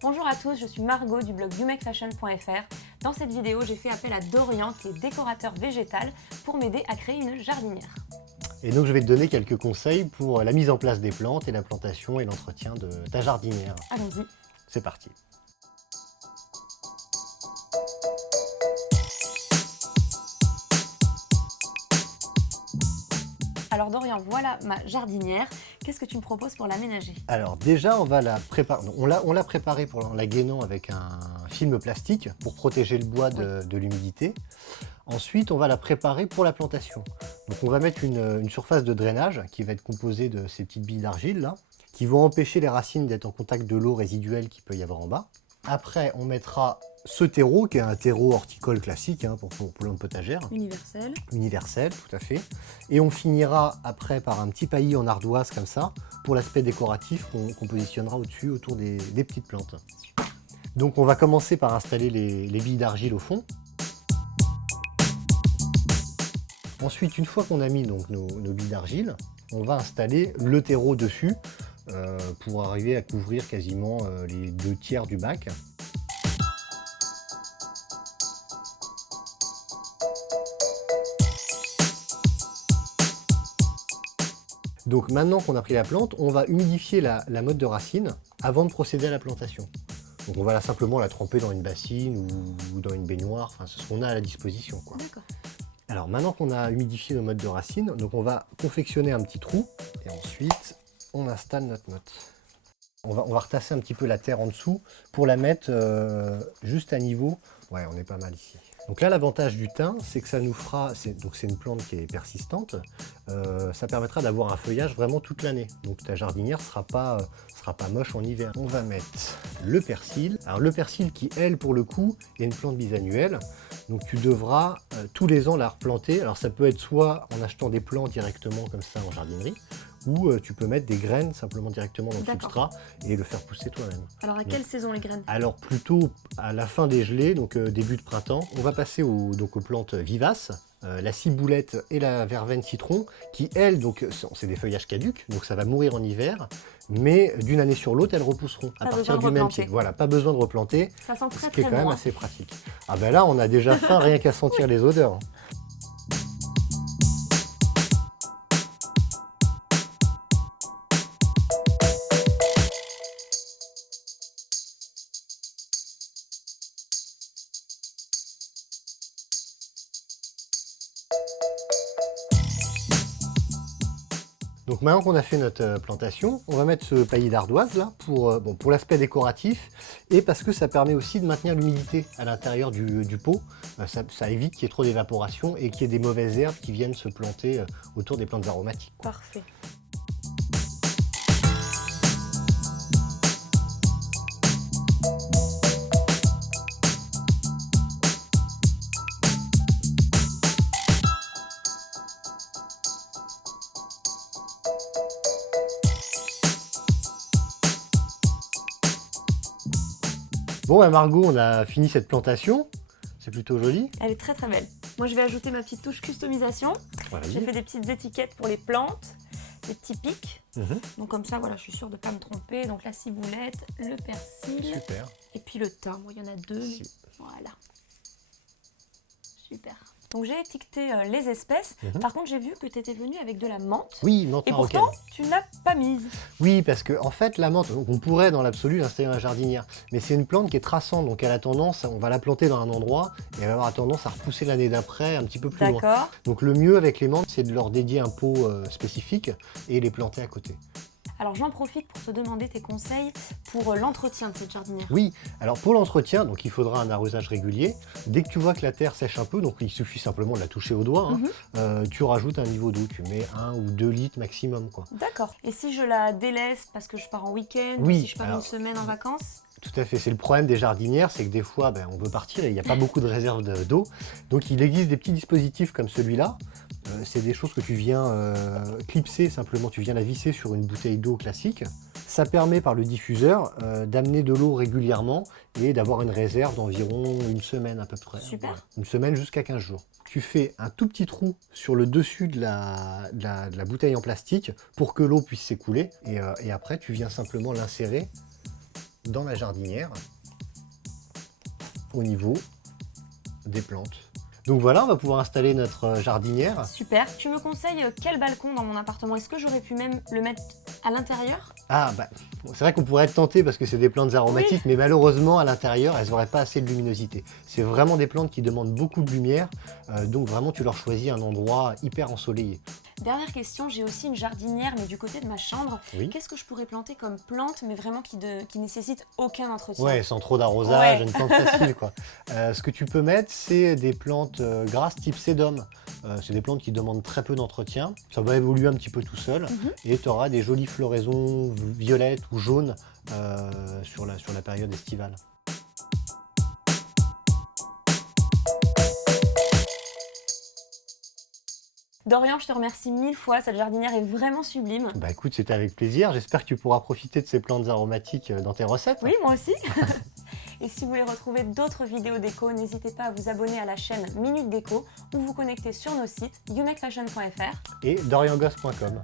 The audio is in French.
Bonjour à tous, je suis Margot du blog youmakefashion.fr. Dans cette vidéo, j'ai fait appel à Dorian, qui est décorateur végétal, pour m'aider à créer une jardinière. Et donc je vais te donner quelques conseils pour la mise en place des plantes et la plantation et l'entretien de ta jardinière. Allons-y. C'est parti. Alors Dorian, voilà ma jardinière. Qu'est-ce que tu me proposes pour l'aménager? Alors déjà, on va la préparer. On l'a préparée en la gainant avec un film plastique pour protéger le bois de l'humidité. Ensuite, on va la préparer pour la plantation. Donc on va mettre une surface de drainage qui va être composée de ces petites billes d'argile là, qui vont empêcher les racines d'être en contact de l'eau résiduelle qu'il peut y avoir en bas. Après, on mettra ce terreau, qui est un terreau horticole classique pour plante potagère. Universel. Universel, tout à fait. Et on finira après par un petit paillis en ardoise comme ça, pour l'aspect décoratif qu'on positionnera au-dessus, autour des petites plantes. Donc on va commencer par installer les billes d'argile au fond. Ensuite, une fois qu'on a mis donc, nos billes d'argile, on va installer le terreau dessus pour arriver à couvrir quasiment les 2/3 du bac. Donc maintenant qu'on a pris la plante, on va humidifier la motte de racine avant de procéder à la plantation. Donc on va simplement la tremper dans une bassine ou dans une baignoire, enfin c'est ce qu'on a à la disposition. D'accord. Alors maintenant qu'on a humidifié nos mottes de racine, donc on va confectionner un petit trou et ensuite on installe notre motte. On va retasser un petit peu la terre en dessous pour la mettre juste à niveau. Ouais, on est pas mal ici. Donc là, l'avantage du thym, c'est que ça nous fera, c'est une plante qui est persistante, ça permettra d'avoir un feuillage vraiment toute l'année. Donc ta jardinière sera pas moche en hiver. On va mettre le persil. Alors le persil qui, elle, pour le coup, est une plante bisannuelle. Donc tu devras tous les ans la replanter. Alors ça peut être soit en achetant des plants directement comme ça en jardinerie, ou tu peux mettre des graines simplement directement dans le substrat et le faire pousser toi-même. Alors à quelle saison les graines? Alors plutôt à la fin des gelées, donc début de printemps. On va passer aux plantes vivaces, la ciboulette et la verveine citron, qui elles, donc c'est des feuillages caducs, donc ça va mourir en hiver, mais d'une année sur l'autre, elles repousseront à partir du même pied. Voilà, pas besoin de replanter, ça sent ce qui est quand même assez pratique. Ah ben là, on a déjà faim rien qu'à sentir les odeurs. Donc maintenant qu'on a fait notre plantation, on va mettre ce paillis d'ardoise là pour l'aspect décoratif et parce que ça permet aussi de maintenir l'humidité à l'intérieur du pot. Ça évite qu'il y ait trop d'évaporation et qu'il y ait des mauvaises herbes qui viennent se planter autour des plantes aromatiques. Parfait. Bon bah Margot, on a fini cette plantation, c'est plutôt joli. Elle est très très belle. Moi je vais ajouter ma petite touche customisation. Voilà. J'ai fait des petites étiquettes pour les plantes, des petits pics. Donc comme ça, voilà, je suis sûre de ne pas me tromper. Donc la ciboulette, le persil. Super. Et puis le thym. Bon, il y en a deux. Voilà. Super. Donc j'ai étiqueté les espèces. Par contre, j'ai vu que tu étais venu avec de la menthe. Oui, menthe marocaine. Et pourtant, tu n'as pas mise. Oui, parce que en fait, la menthe, on pourrait dans l'absolu l'installer dans la jardinière, mais c'est une plante qui est traçante, donc elle a tendance, on va la planter dans un endroit et elle va avoir tendance à repousser l'année d'après un petit peu plus loin. D'accord. Donc le mieux avec les menthes, c'est de leur dédier un pot spécifique et les planter à côté. Alors j'en profite pour te demander tes conseils pour l'entretien de cette jardinière. Oui, alors pour l'entretien, donc il faudra un arrosage régulier. Dès que tu vois que la terre sèche un peu, donc il suffit simplement de la toucher au doigt, tu rajoutes un niveau d'eau, tu mets 1 ou 2 litres maximum. D'accord. Et si je la délaisse parce que je pars en week-end, oui, ou si je pars une semaine en vacances? Tout à fait, c'est le problème des jardinières, c'est que des fois on veut partir et il n'y a pas beaucoup de réserve d'eau. Donc il existe des petits dispositifs comme celui-là. C'est des choses que tu viens clipser, simplement tu viens la visser sur une bouteille d'eau classique. Ça permet par le diffuseur d'amener de l'eau régulièrement et d'avoir une réserve d'environ une semaine à peu près. Super. Voilà. Une semaine jusqu'à 15 jours. tu fais un tout petit trou sur le dessus de la bouteille en plastique pour que l'eau puisse s'écouler. Et après, tu viens simplement l'insérer dans la jardinière au niveau des plantes. Donc voilà, on va pouvoir installer notre jardinière. Super. Tu me conseilles quel balcon dans mon appartement? Est-ce que j'aurais pu même le mettre à l'intérieur? Ah bah, c'est vrai qu'on pourrait être tenté parce que c'est des plantes aromatiques, mais malheureusement à l'intérieur, elles n'auraient pas assez de luminosité. C'est vraiment des plantes qui demandent beaucoup de lumière, donc vraiment tu leur choisis un endroit hyper ensoleillé. Dernière question, j'ai aussi une jardinière, mais du côté de ma chambre. Oui. Qu'est-ce que je pourrais planter comme plante, mais vraiment qui nécessite aucun entretien? Ouais, sans trop d'arrosage, Ouais. une plante facile quoi. Ce que tu peux mettre, c'est des plantes grasses type sédum. C'est des plantes qui demandent très peu d'entretien. Ça va évoluer un petit peu tout seul et tu auras des jolies floraisons violettes ou jaunes sur la période estivale. Dorian, je te remercie 1000 fois, cette jardinière est vraiment sublime. Bah écoute, c'était avec plaisir. J'espère que tu pourras profiter de ces plantes aromatiques dans tes recettes. Oui, moi aussi. Et si vous voulez retrouver d'autres vidéos déco, n'hésitez pas à vous abonner à la chaîne Minute Déco ou vous connecter sur nos sites younecfashion.fr Et doriangos.com.